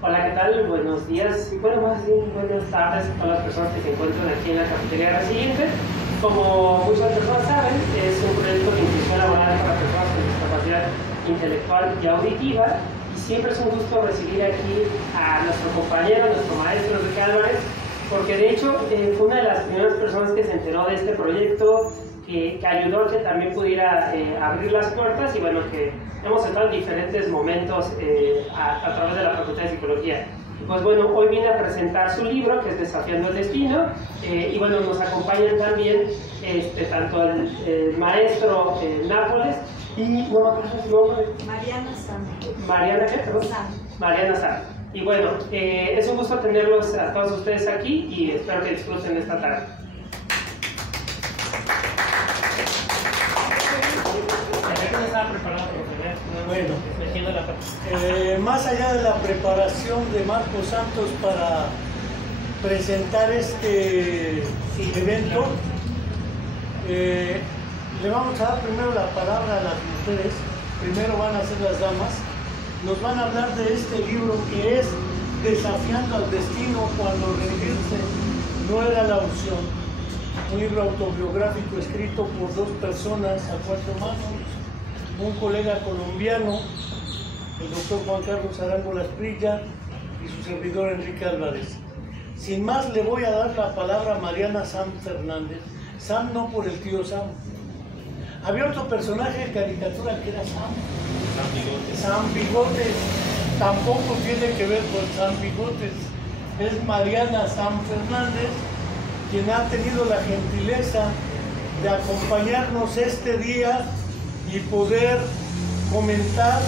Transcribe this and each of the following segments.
Hola, ¿qué tal? Buenos días, bueno, más bien buenas tardes a todas las personas que se encuentran aquí en la cafetería Resiliente. Como muchas personas saben, es un proyecto de inclusión laboral para personas con discapacidad intelectual y auditiva, y siempre es un gusto recibir aquí a nuestro compañero, nuestro maestro Enrique Álvarez, porque de hecho fue una de las primeras personas que se enteró de este proyecto, que ayudó a que también pudiera abrir las puertas, y bueno, que hemos estado en diferentes momentos a través de la Facultad de Psicología. Pues bueno, hoy vine a presentar su libro, que es Desafiando el Destino, y bueno, nos acompañan también tanto el maestro Nápoles y, no me acuerdo su nombre. Mariana Sam. ¿Mariana qué? Perdón. Sam. Mariana Sam. Y bueno, es un gusto tenerlos a todos ustedes aquí y espero que disfruten esta tarde. Bueno, más allá de la preparación de Marcos Santos para presentar este evento, le vamos a dar primero la palabra a las mujeres. Primero van a ser las damas. Nos van a hablar de este libro que es Desafiando al Destino, cuando rendirse no era la opción. Un libro autobiográfico escrito por dos personas a cuatro manos. Un colega colombiano, el doctor Juan Carlos Arango Asprilla, y su servidor Enrique Álvarez. Sin más, le voy a dar la palabra a Mariana Sam Fernández. Sam no por el tío Sam. Había otro personaje de caricatura que era Sam. Sam Bigotes. Tampoco tiene que ver con Sam Bigotes. Es Mariana Sam Fernández, quien ha tenido la gentileza de acompañarnos este día y poder comentar,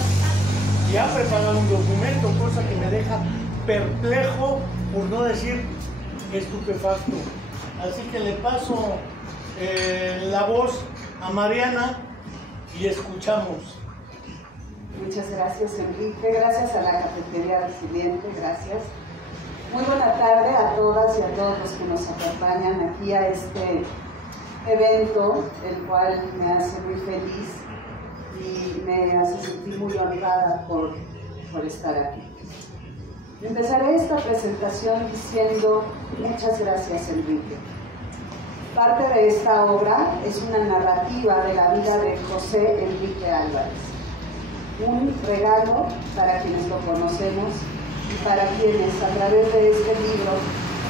y ha preparado un documento, cosa que me deja perplejo, por no decir estupefacto. Así que le paso la voz a Mariana y escuchamos. Muchas gracias, Enrique. Gracias a la Cafetería Resiliente, gracias. Muy buena tarde a todas y a todos los que nos acompañan aquí a este evento, el cual me hace muy feliz y me hace sentir muy honrada por estar aquí. Empezaré esta presentación diciendo muchas gracias, Enrique. Parte de esta obra es una narrativa de la vida de José Enrique Álvarez, un regalo para quienes lo conocemos y para quienes a través de este libro,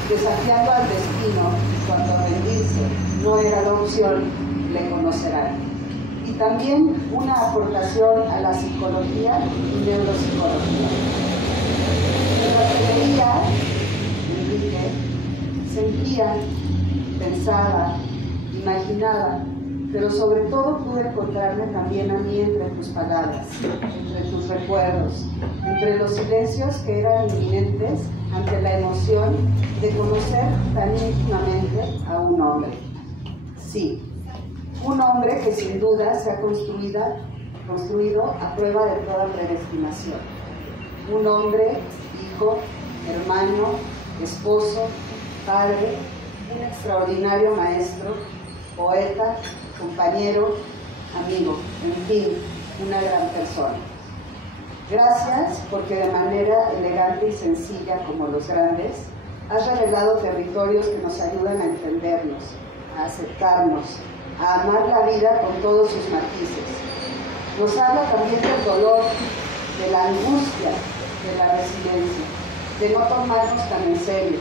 Desafiando al Destino, cuando rendirse no era la opción, le conocerán. Y también una aportación a la psicología y neuropsicología. Mientras que leía, Enrique, sentía, pensaba, imaginaba, pero sobre todo pude encontrarme también a mí entre tus palabras, entre tus recuerdos, entre los silencios que eran inminentes ante la emoción de conocer tan íntimamente a un hombre. Sí, un hombre que sin duda se ha construido a prueba de toda predestinación. Un hombre, hijo, hermano, esposo, padre, un extraordinario maestro, poeta, compañero, amigo, en fin, una gran persona. Gracias porque de manera elegante y sencilla como los grandes, has revelado territorios que nos ayudan a entendernos, a aceptarnos, a amar la vida con todos sus matices. Nos habla también del dolor, de la angustia, de la resiliencia, de no tomarnos tan en serio,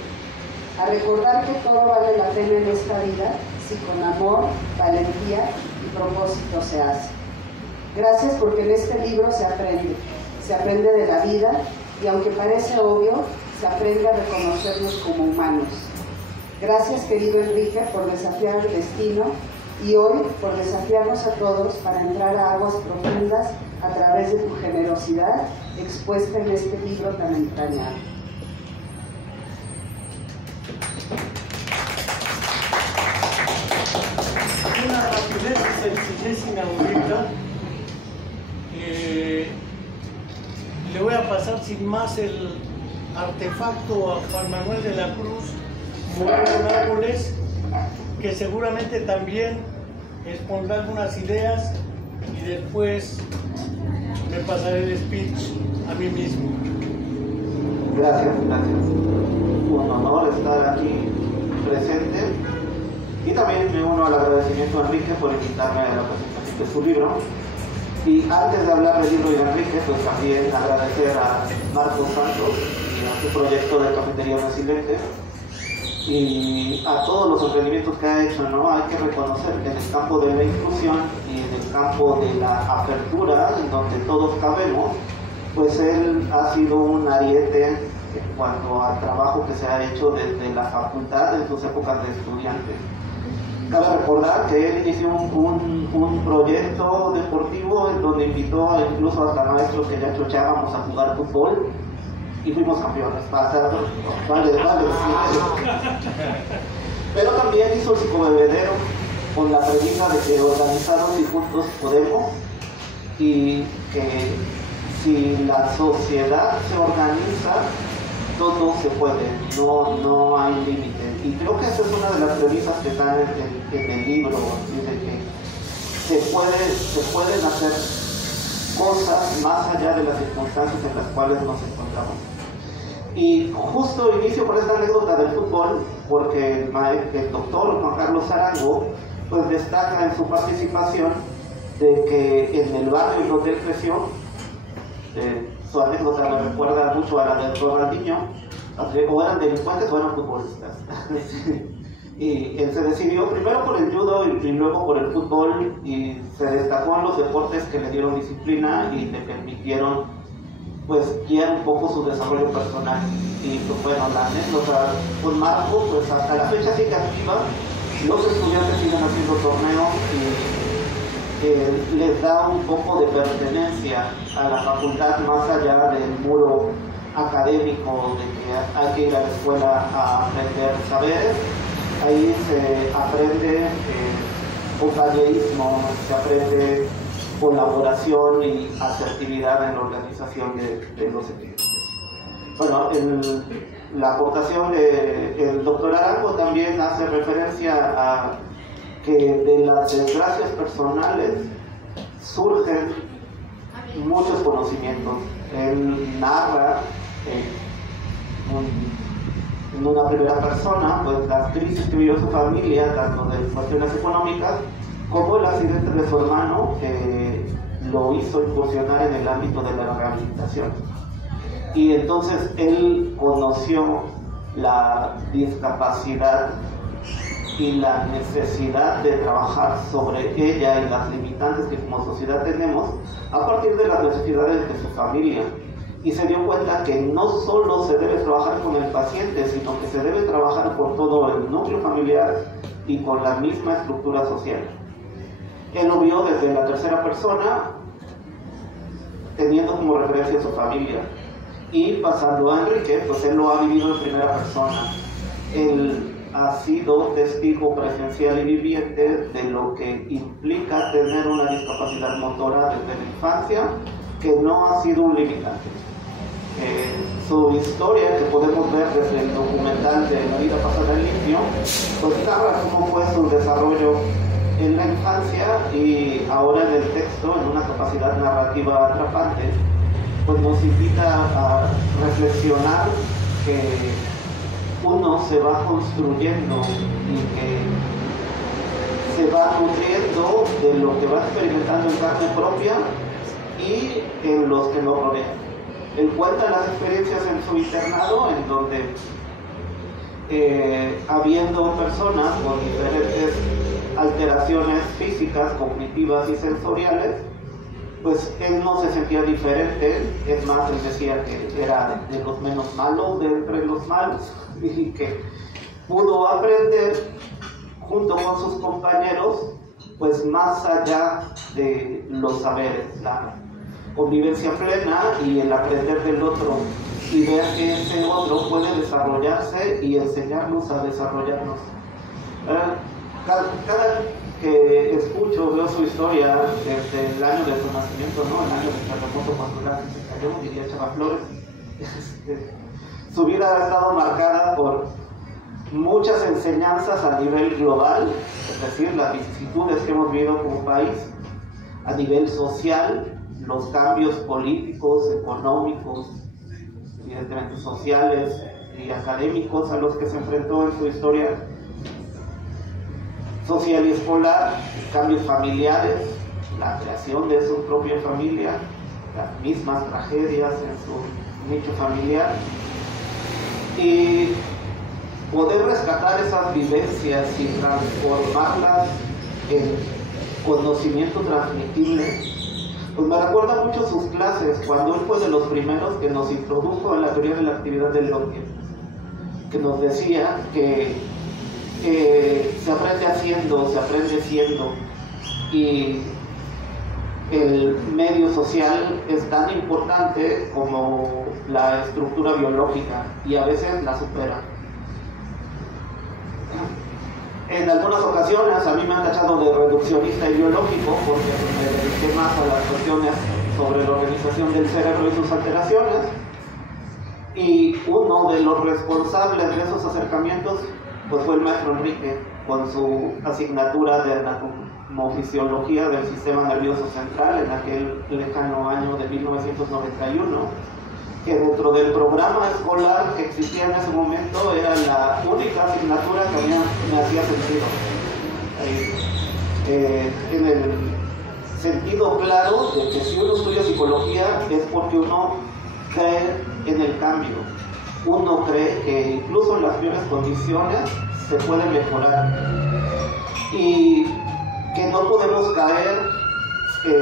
a recordar que todo vale la pena en esta vida si con amor, valentía y propósito se hace. Gracias porque en este libro se aprende de la vida, y aunque parece obvio, se aprende a reconocernos como humanos. Gracias, querido Enrique, por desafiar el destino, y hoy por desafiarnos a todos para entrar a aguas profundas a través de tu generosidad expuesta en este libro tan entrañable. Una rapidez y sencillez inaudita. Le voy a pasar sin más el artefacto a Juan Manuel de la Cruz Moreno Nápoles, que seguramente también expondrá algunas ideas, y después me pasaré el speech a mí mismo. Gracias. Un honor estar aquí presente. Y también me uno al agradecimiento a Enrique por invitarme a la presentación de su libro. Y antes de hablar del libro de Enrique, pues también agradecer a Marcos Santos y a su proyecto de Cafetería Resiliente y a todos los emprendimientos que ha hecho, ¿no? Hay que reconocer que en el campo de la inclusión y en el campo de la apertura, en donde todos cabemos, pues él ha sido un ariete en cuanto al trabajo que se ha hecho desde la facultad en sus épocas de estudiante. Cabe recordar que él inició un proyecto deportivo en donde invitó incluso hasta maestros que ya chochábamos a jugar fútbol y fuimos campeones. Vale. Pero también hizo el psicobebedero con la premisa de que organizados y juntos podemos, y que si la sociedad se organiza, todo se puede, no hay límite. Y creo que esa es una de las premisas que están en el libro, de que se pueden hacer cosas más allá de las circunstancias en las cuales nos encontramos. Y justo inicio con esta anécdota del fútbol, porque el doctor Juan Carlos Arango pues destaca en su participación de que en el barrio donde él creció, su anécdota me recuerda mucho a la de Ronaldinho, o eran delincuentes o eran futbolistas. Y él se decidió primero por el judo y luego por el fútbol, y se destacó en los deportes que le dieron disciplina y le permitieron pues guiar un poco su desarrollo personal. Y pues bueno, la anécdota con Marco pues hasta la fecha sigue activa, los estudiantes siguen haciendo torneos y les da un poco de pertenencia a la facultad más allá del muro académico de que hay que ir a la escuela a aprender saberes. Ahí se aprende compañerismo, se aprende colaboración y asertividad en la organización de los equipos. Bueno, la aportación del doctor Arango también hace referencia a que de las desgracias personales surgen muchos conocimientos. Él narra en una primera persona pues las crisis que vivió su familia, tanto de cuestiones económicas como el accidente de su hermano, que lo hizo incursionar en el ámbito de la rehabilitación. Y entonces él conoció la discapacidad y la necesidad de trabajar sobre ella y las limitantes que como sociedad tenemos a partir de las necesidades de su familia. Y se dio cuenta que no solo se debe trabajar con el paciente, sino que se debe trabajar con todo el núcleo familiar y con la misma estructura social. Él lo vio desde la tercera persona, teniendo como referencia a su familia. Y pasando a Enrique, pues él lo ha vivido en primera persona. Él ha sido testigo presencial y viviente de lo que implica tener una discapacidad motora desde la infancia, que no ha sido un limitante. Su historia, que podemos ver desde el documental de La vida pasada en limpio, pues narra cómo fue su desarrollo en la infancia, y ahora en el texto, en una capacidad narrativa atrapante, pues nos invita a reflexionar que uno se va construyendo y que se va nutriendo de lo que va experimentando en carne propia y en los que lo rodean. Él cuenta las experiencias en su internado, en donde habiendo personas con diferentes alteraciones físicas, cognitivas y sensoriales, pues él no se sentía diferente. Es más, él decía que era de los menos malos de entre los malos, y que pudo aprender junto con sus compañeros pues más allá de los saberes, la convivencia plena y el aprender del otro, y ver que ese otro puede desarrollarse y enseñarnos a desarrollarnos. Cada que escucho, veo su historia desde el año de su nacimiento, ¿no? El año del terremoto, cuando la se cayó, diría Chava Flores. Su vida ha estado marcada por muchas enseñanzas a nivel global, es decir, las vicisitudes que hemos vivido como país, a nivel social, los cambios políticos, económicos, evidentemente sociales y académicos a los que se enfrentó en su historia social y escolar, cambios familiares, la creación de su propia familia, las mismas tragedias en su nicho familiar, y poder rescatar esas vivencias y transformarlas en conocimiento transmitible. Pues me recuerda mucho sus clases, cuando él fue de los primeros que nos introdujo a la teoría de la actividad del hombre, que nos decía que se aprende haciendo, se aprende siendo, y el medio social es tan importante como la estructura biológica, y a veces la supera. En algunas ocasiones a mí me han tachado de reduccionista ideológico porque me dediqué más a las cuestiones sobre la organización del cerebro y sus alteraciones, y uno de los responsables de esos acercamientos pues fue el maestro Enrique, con su asignatura de anatomofisiología del sistema nervioso central en aquel lejano año de 1991, que dentro del programa escolar que existía en ese momento era la única asignatura que me hacía sentido. En el sentido claro de que si uno estudia psicología es porque uno cree en el cambio. Uno cree que incluso en las peores condiciones se puede mejorar y que no podemos caer en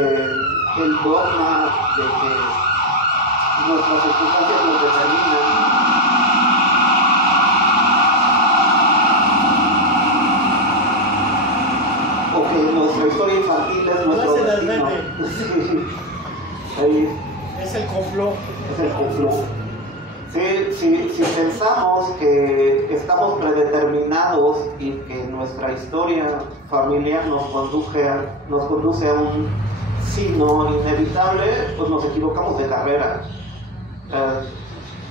el dogma de que nuestras circunstancias nos determinan. O que nuestra historia infantil es nuestro destino. Sí. Es el complot. Es el complot. Si pensamos que estamos predeterminados y que nuestra historia familiar nos conduce a un sino inevitable, pues nos equivocamos de carrera.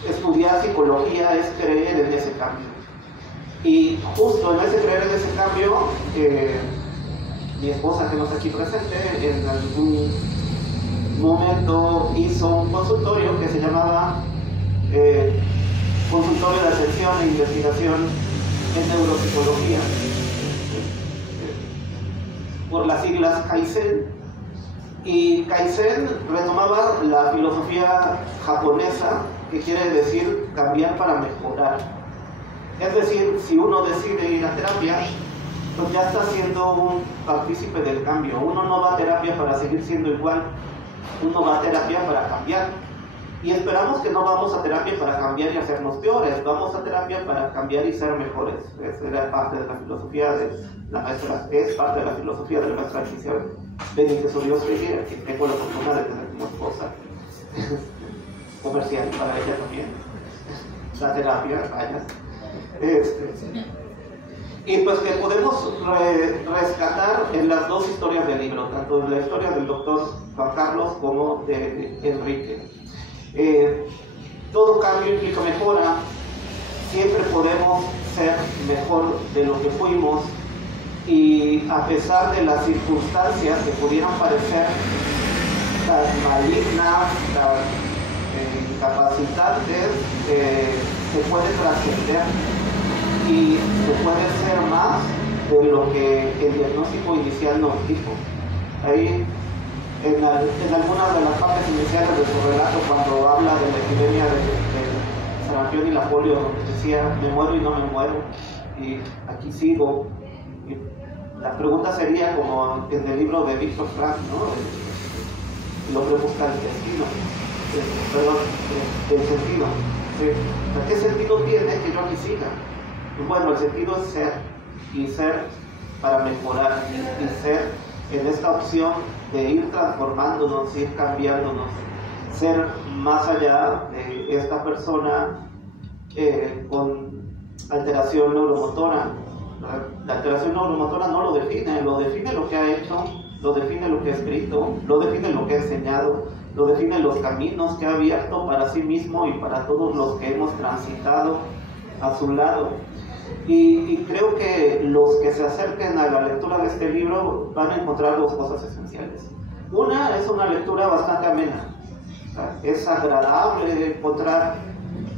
Estudiar psicología es creer en ese cambio. Y justo en ese creer en ese cambio, mi esposa, que no está aquí presente, en algún momento hizo un consultorio que se llamaba Consultorio de Atención e Investigación en Neuropsicología, por las siglas Kaizen. Y Kaizen retomaba la filosofía japonesa, que quiere decir cambiar para mejorar. Es decir, si uno decide ir a terapia, pues ya está siendo un partícipe del cambio. Uno no va a terapia para seguir siendo igual, uno va a terapia para cambiar. Y esperamos que no vamos a terapia para cambiar y hacernos peores, vamos a terapia para cambiar y ser mejores. Esa era parte de la filosofía de la maestra, es parte de la filosofía de la maestra Alicia Benítez Urios Rivera, que tengo la fortuna de tener como esposa comercial para ella también. La terapia, vaya. Y pues que podemos rescatar en las dos historias del libro, tanto la historia del doctor Juan Carlos como de Enrique. Todo cambio implica mejora, siempre podemos ser mejor de lo que fuimos, y a pesar de las circunstancias que pudieran parecer tan malignas, tan incapacitantes, se puede trascender y se puede ser más de lo que el diagnóstico inicial nos dijo. Ahí en algunas de las partes iniciales de su relato, cuando habla de la epidemia de sarampión y la polio, decía, me muero y no me muero, y aquí sigo. Y la pregunta sería como en el libro de Víctor Frank, ¿no? El hombre busca el destino, el sentido. ¿Qué sentido tiene que yo aquí siga? Y bueno, el sentido es ser, y ser para mejorar, y ser en esta opción de ir transformándonos, ir cambiándonos, ser más allá de esta persona con alteración neuromotora. La alteración neuromotora no lo define lo que ha hecho, lo define lo que ha escrito, lo define lo que ha enseñado, lo define los caminos que ha abierto para sí mismo y para todos los que hemos transitado a su lado. Y creo que los que se acerquen a la lectura de este libro van a encontrar dos cosas esenciales. Una, es una lectura bastante amena. Es agradable encontrar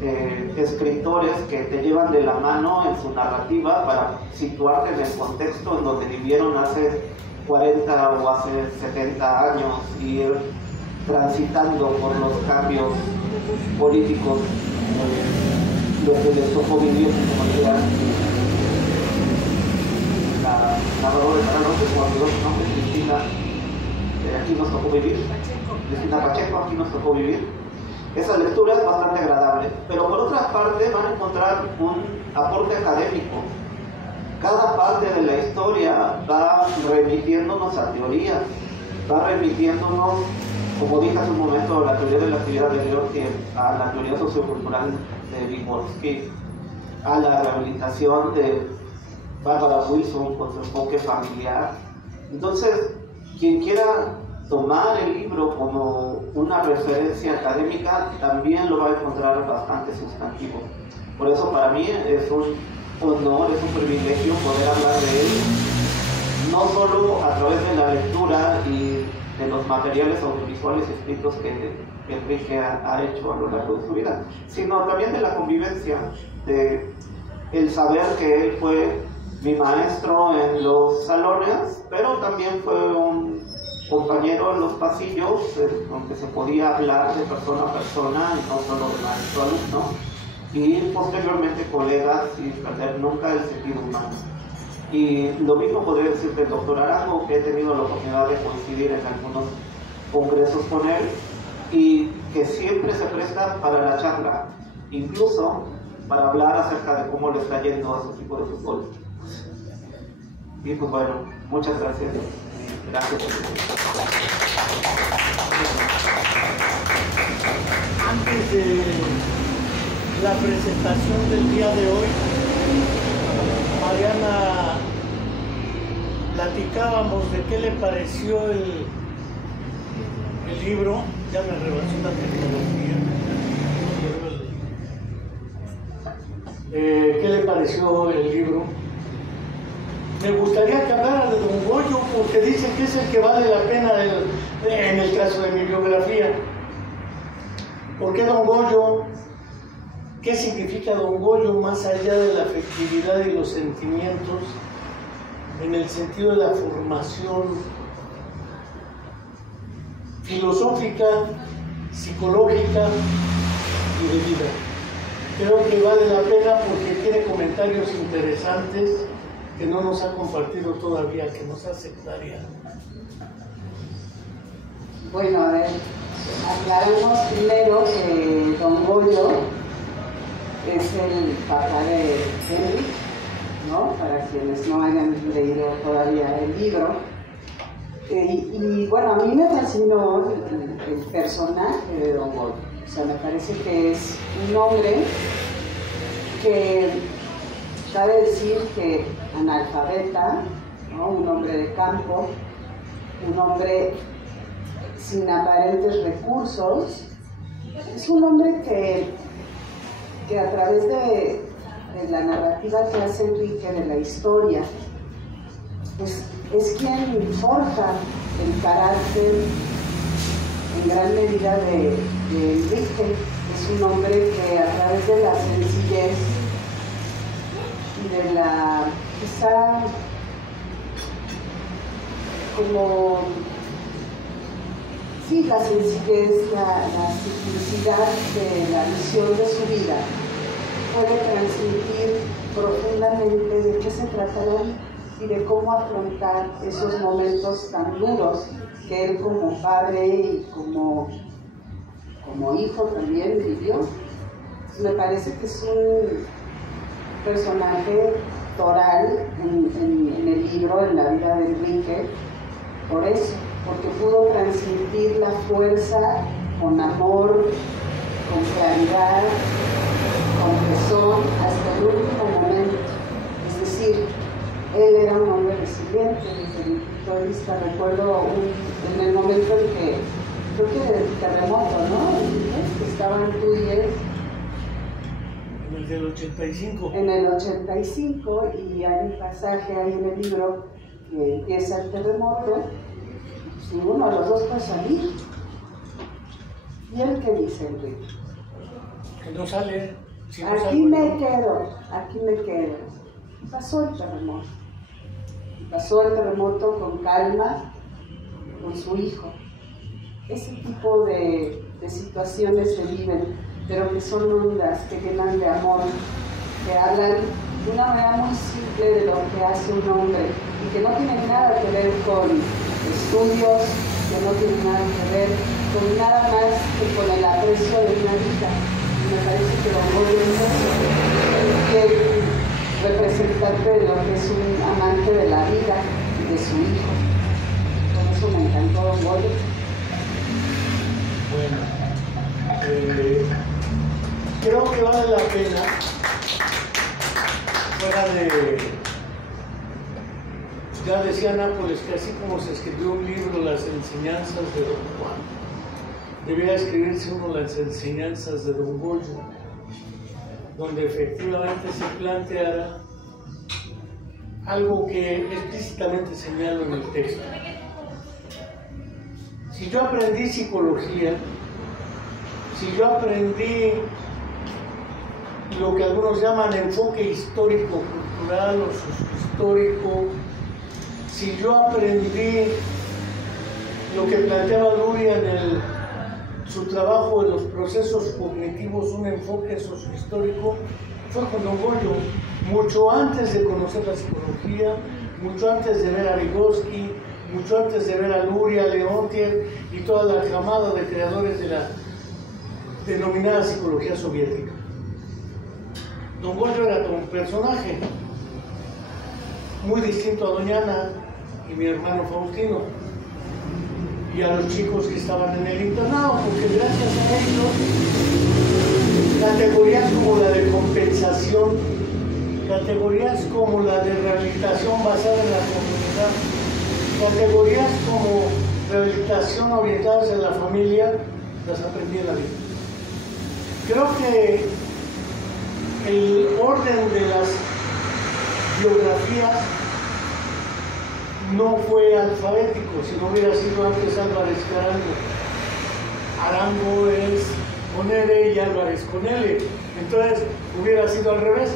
escritores que te llevan de la mano en su narrativa para situarte en el contexto en donde vivieron hace 40 o hace 70 años y ir transitando por los cambios políticos, lo que les tocó vivir, como decía la narradora de Canal 11, como olvidó su nombre, Cristina, aquí nos tocó vivir, Cristina Pacheco, aquí nos tocó vivir. Esa lectura es bastante agradable, pero por otra parte van a encontrar un aporte académico. Cada parte de la historia va remitiéndonos a teorías, va remitiéndonos, como dije hace un momento, a la teoría de la actividad de George, a la teoría sociocultural de Vygotsky, a la rehabilitación de Barbara Wilson con su enfoque familiar. Entonces, quien quiera tomar el libro como una referencia académica también lo va a encontrar bastante sustantivo. Por eso para mí es un honor, es un privilegio poder hablar de él, no solo a través de la lectura y de los materiales audiovisuales escritos que Enrique ha hecho a lo largo de su vida, sino también de la convivencia, de el saber que él fue mi maestro en los salones, pero también fue un compañero en los pasillos, donde se podía hablar de persona a persona y no solo de maestro a alumno, y posteriormente colegas sin perder nunca el sentido humano. Y lo mismo podría decir del doctor Arango, que he tenido la oportunidad de coincidir en algunos congresos con él y que siempre se presta para la charla, incluso para hablar acerca de cómo le está yendo a su equipo de fútbol. Y pues bueno, muchas gracias. Gracias. Antes de la presentación del día de hoy, Mariana, platicábamos de qué le pareció el libro. Ya me rebasó la tecnología. ¿Qué le pareció el libro? Me gustaría que hablara de Don Goyo, porque dice que es el que vale la pena en el caso de mi biografía. ¿Por qué Don Goyo? ¿Qué significa Don Goyo más allá de la afectividad y los sentimientos, en el sentido de la formación filosófica, psicológica y de vida? Creo que vale la pena porque tiene comentarios interesantes que no nos ha compartido todavía, que nos hace claridad. Bueno, a ver, aclaramos primero que Don Goyo es el papá de Henry, ¿no? Para quienes no hayan leído todavía el libro. Y bueno, a mí me fascinó el personaje de Don Goyo. O sea, me parece que es un hombre que cabe decir que analfabeta, ¿no? Un hombre de campo, un hombre sin aparentes recursos. Es un hombre que a través de la narrativa que hace Enrique de la historia, pues es quien forja el carácter en gran medida de Enrique. Es un hombre que a través de la sencillez y de la, quizá como, sí, la sencillez, la simplicidad de la visión de su vida, puede transmitir profundamente de qué se trata la vida y de cómo afrontar esos momentos tan duros que él como padre y como hijo también vivió. Me parece que es un personaje toral en el libro, en la vida de Enrique, por eso, porque pudo transmitir la fuerza con amor, con claridad, con tesón, hasta el último momento. Es decir, él era un hombre resiliente desde mi punto de vista. Recuerdo en el momento en que, creo que el terremoto, ¿no? Estaban tú y él. En el del 85. En el 85, y hay un pasaje ahí en el libro que empieza el terremoto, y ninguno de los dos puede salir. ¿Y él qué dice, Enrique? Que no sale. Si no Aquí sale, me quedo, aquí me quedo. Pasó el terremoto. Pasó el terremoto con calma, con su hijo. Ese tipo de situaciones se viven, pero que son ondas, que llenan de amor, que hablan de una manera muy simple de lo que hace un hombre y que no tienen nada que ver con estudios, que no tienen nada que ver con nada más que con el aprecio de una vida. Y me parece que Don Goyo es el representante de lo que es un amante de la vida y de su hijo. Por eso me encantó Don Goyo. Bueno, creo que vale la pena, fuera de... Ya decía Nápoles que así como se escribió un libro, Las enseñanzas de Don Juan, debía escribirse uno, Las enseñanzas de Don Goyo, donde efectivamente se planteara algo que explícitamente señalo en el texto. Si yo aprendí psicología, si yo aprendí lo que algunos llaman enfoque histórico-cultural o sociohistórico, si yo aprendí lo que planteaba Luria en su trabajo de los procesos cognitivos, un enfoque sociohistórico, fue con Don Goyo, mucho antes de conocer la psicología, mucho antes de ver a Vygotsky, mucho antes de ver a Luria, Leontief y toda la camada de creadores de la denominada psicología soviética. Don Goyo era un personaje muy distinto a Doña Ana y mi hermano Faustino y a los chicos que estaban en el internado, porque gracias a ellos categorías como la de compensación, categorías como la de rehabilitación basada en la comunidad, categorías como rehabilitación orientadas en la familia, las aprendí en la vida. Creo que el orden de las biografías no fue alfabético, si no hubiera sido antes Álvarez que Arango. Arango es con L y Álvarez con L, entonces hubiera sido al revés,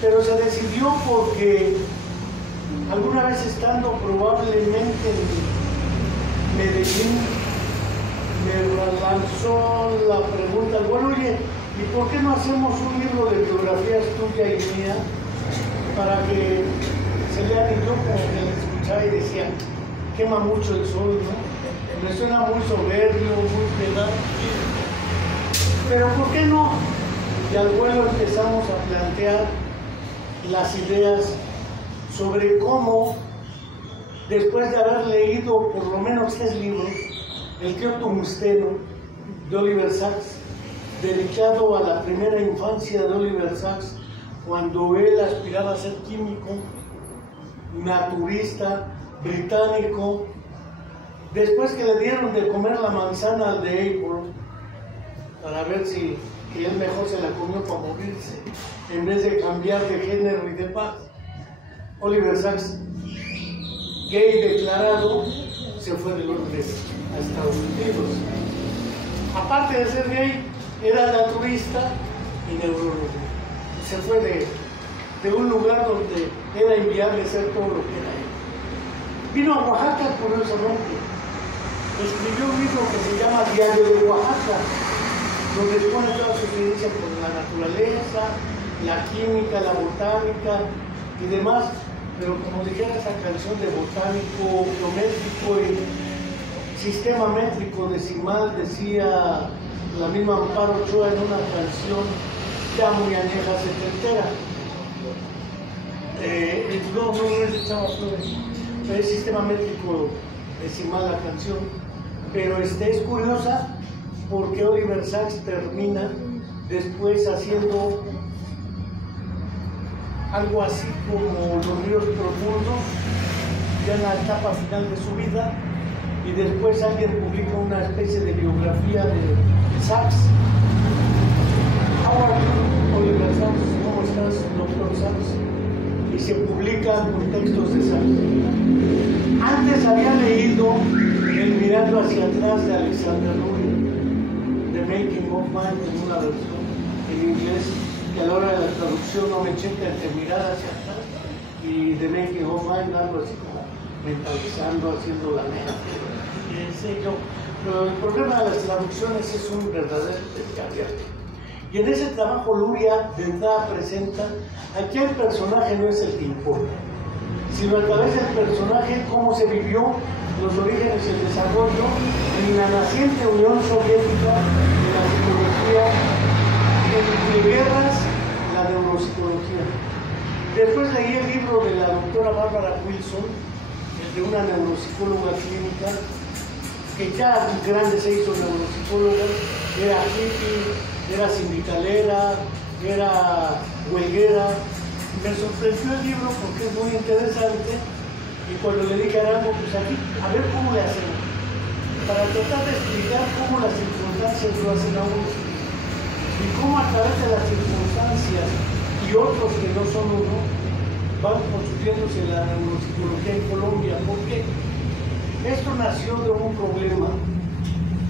pero se decidió porque alguna vez estando probablemente en Medellín me lanzó la pregunta, bueno, oye, ¿y por qué no hacemos un libro de biografías tuya y mía para que se lean? Y yo como que le escuchaba y decía, quema mucho el sol, ¿no? Me suena muy soberbio, muy pedante. Pero ¿por qué no? Y al vuelo empezamos a plantear las ideas sobre cómo, después de haber leído por lo menos 3 libros, El Teotungsteno de Oliver Sacks, dedicado a la primera infancia de Oliver Sacks, cuando él aspiraba a ser químico, naturista, británico, después que le dieron de comer la manzana al de April, para ver si que él mejor se la comió para morirse, en vez de cambiar de género y de paz. Oliver Sacks, gay declarado, se fue de Londres a Estados Unidos. Aparte de ser gay, era naturista y neurólogo. Se fue de un lugar donde era inviable ser todo lo que era él. Vino a Oaxaca, curiosamente. Escribió un libro que se llama Diario de Oaxaca, donde expone toda su experiencia con la naturaleza, la química, la botánica y demás. Pero como dijera esa canción de botánico, geométrico y sistema métrico decimal, decía la misma Amparo Ochoa en una canción ya muy añeja, setentera. No es de Chava Flores, es sistema métrico decimal la canción, pero es curiosa porque Oliver Sacks termina después haciendo algo así como Los ríos profundos, ya en la etapa final de su vida, y después alguien publica una especie de biografía de Sacks. How are you, Oliver Sacks? ¿Cómo estás, doctor Sacks? Y se publican con textos de Sacks. Antes había leído El mirando hacia atrás de Alexander Luria, The Making of Mind, en una versión en traducción no me checa entre mirar hacia atrás y de making of mind, algo así como mentalizando, haciendo la mente, pero el problema de las traducciones es un verdadero descarriate. Y en ese trabajo Luria de entrada presenta, aquí el personaje no es el que importa, sino a través del personaje cómo se vivió los orígenes y el desarrollo en la naciente Unión Soviética de la psicología, entre guerras, la neuropsicología. Después leí el libro de la doctora Barbara Wilson, el de una neuropsicóloga clínica, que ya grande se hizo neuropsicóloga, era hippie, era sindicalera, era huelguera. Me sorprendió el libro porque es muy interesante y cuando le dije a Arango, pues aquí, a ver cómo le hacemos, para tratar de explicar cómo las circunstancias lo hacen a uno y cómo a través de las circunstancias y otros que no son uno van construyéndose la neuropsicología en Colombia. ¿Por qué? Esto nació de un problema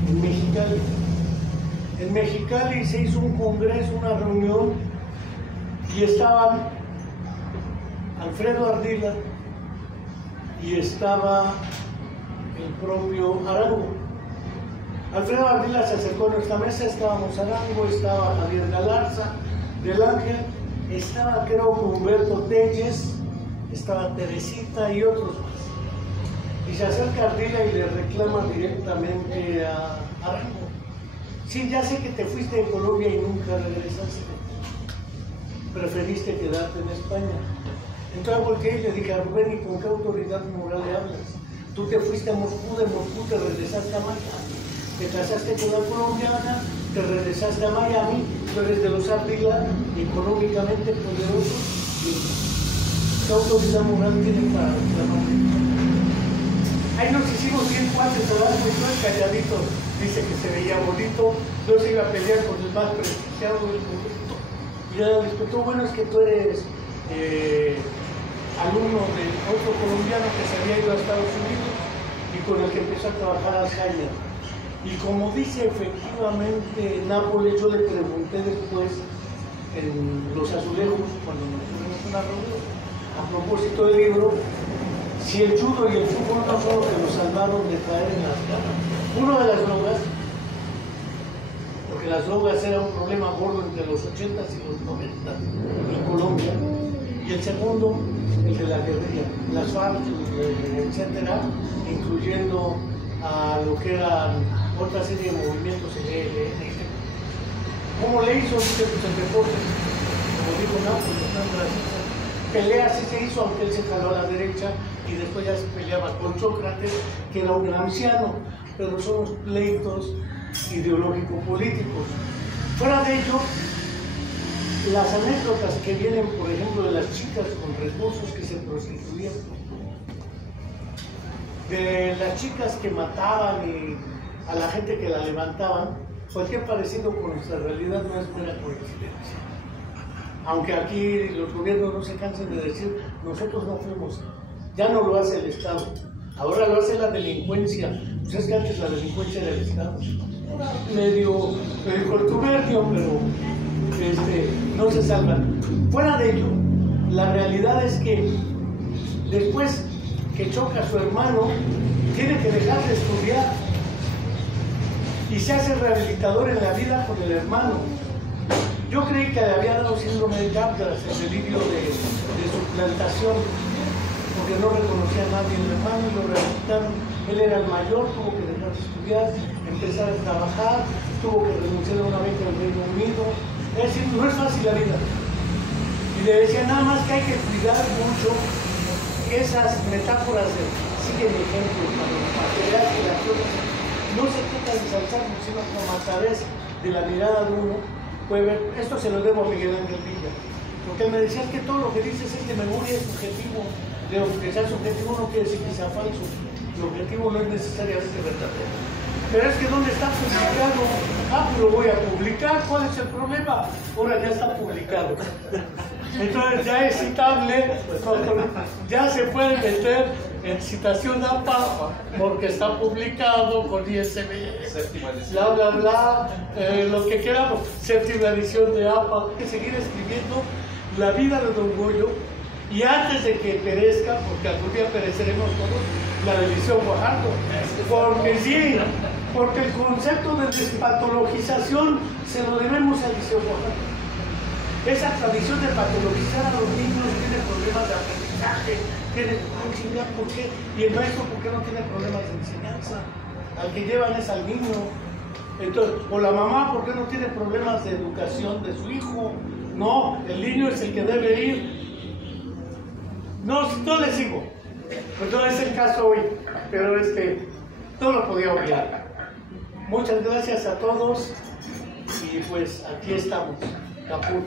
en Mexicali. En Mexicali se hizo un congreso, una reunión, y estaban Alfredo Ardila y estaba el propio Arango. Alfredo Ardila se acercó a nuestra mesa, estábamos Arango, estaba Javier Galarza del Ángel, estaba creo que Humberto Telles, estaba Teresita y otros más. Y se acerca Ardila y le reclama directamente a Arango. Sí, ya sé que te fuiste de Colombia y nunca regresaste. Preferiste quedarte en España. Entonces volteé y le dije a Rubén, ¿y con qué autoridad moral le hablas? Tú te fuiste a Moscú, de Moscú te regresaste a Miami. Te casaste con la colombiana, te regresaste a Miami, tú eres de los Ardila, económicamente poderosos. ¿Qué autoridad moral tienen para reclamar? Ahí nos hicimos bien cuates, ¿verdad? Muy calladito. Dice que se veía bonito, no se iba a pelear con el más prestigiado del momento. Y le disputó, bueno, es que tú eres alumno de otro colombiano que se había ido a Estados Unidos y con el que empezó a trabajar Alzheimer. Y como dice efectivamente Nápoles, yo le pregunté después en Los Azulejos, cuando nos tuvimos una reunión, a propósito del libro, si el judo y el fútbol no son los que nos salvaron de caer en las garras. Uno de las drogas, porque las drogas era un problema gordo entre los 80s y los 90s en Colombia, y el segundo, el de la guerrilla, las FARC, etcétera, incluyendo a lo que eran otra serie de movimientos en el ELN. ¿Cómo le hizo? Pues el deporte, como dijo Nápoles, peleas sí se hizo, aunque él se jaló a la derecha y después ya se peleaba con Sócrates, que era un gramsciano, pero son los pleitos ideológico-políticos. Fuera de ello, las anécdotas que vienen, por ejemplo, de las chicas con recursos que se prostituían, de las chicas que mataban y a la gente que la levantaban, cualquier parecido con nuestra realidad no es mera coincidencia. Aunque aquí los gobiernos no se cansen de decir, nosotros no fuimos, ya no lo hace el Estado, ahora lo hace la delincuencia. Pues es que antes la delincuencia era el Estado. Medio contubernio, pero no se salvan. Fuera de ello, la realidad es que después que choca a su hermano, tiene que dejar de estudiar y se hace rehabilitador en la vida con el hermano. Yo creí que le había dado síndrome de Capgras, el delirio de suplantación, porque no reconocía a nadie el hermano y lo rehabilitaron. Él era el mayor, tuvo que dejar de estudiar, empezar a trabajar, tuvo que renunciar a una beca del Reino Unido. Es decir, no es fácil la vida. Y le decía nada más que hay que cuidar mucho esas metáforas de siguen ejemplos para que veas que las cosas no se trata de ensalzar, sino como a través de la mirada de uno puede ver. Esto se lo debo a Miguel Ángel Villa, porque él me decía que todo lo que dices es de memoria, es subjetivo. Digo, que sea subjetivo no quiere decir que sea falso, el objetivo no es necesariamente verdadero. Pero es que ¿dónde está publicado? Ah, pues lo voy a publicar. ¿Cuál es el problema? Ahora ya está publicado. Entonces ya es citable, ya se puede meter en citación APA porque está publicado con ISBN, bla bla bla, lo que queramos, séptima edición de APA. Hay que seguir escribiendo la vida de Don Goyo, y antes de que perezca, porque algún día pereceremos todos, la de Liceo Guajardo. Porque sí, porque el concepto de despatologización se lo debemos al Liceo Guajardo. Esa tradición de patologizar a los niños tiene problemas de aprendizaje, tiene ¿por qué? Y el maestro, ¿por qué no tiene problemas de enseñanza? Al que llevan es al niño. Entonces, o la mamá, ¿por qué no tiene problemas de educación de su hijo? No, el niño es el que debe ir. No le sigo. Pues no es el caso hoy, pero no lo podía olvidar. Muchas gracias a todos y pues aquí estamos. Caput.